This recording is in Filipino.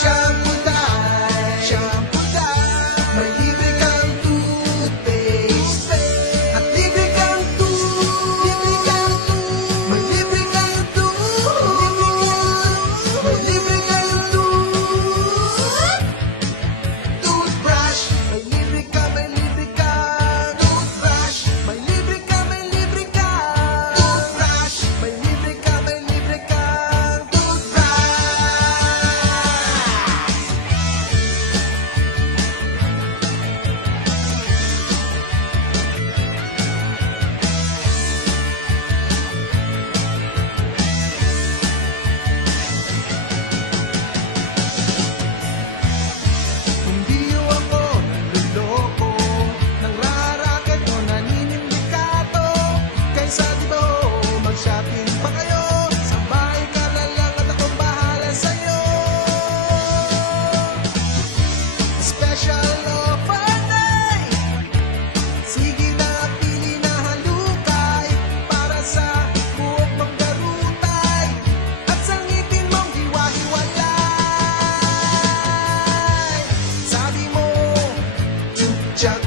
Shampoo time, shampoo time. May libre kang toothpaste at libre kang may libre kang toothbrush. May libre ka toothbrush. May libre ka toothbrush. May libre ka toothbrush. Hindi ako naluloko, nangrarakit o naninindikato. Kaysa dito, mag-shopping pa kayo. Sabay ka na lang at akong bahala sa'yo. Special offer day. Sige na, pili na halukay para sa buhok mong garutay at sa ngipin mong hiwa-hiwalay. Sabi mo, tsup-tsak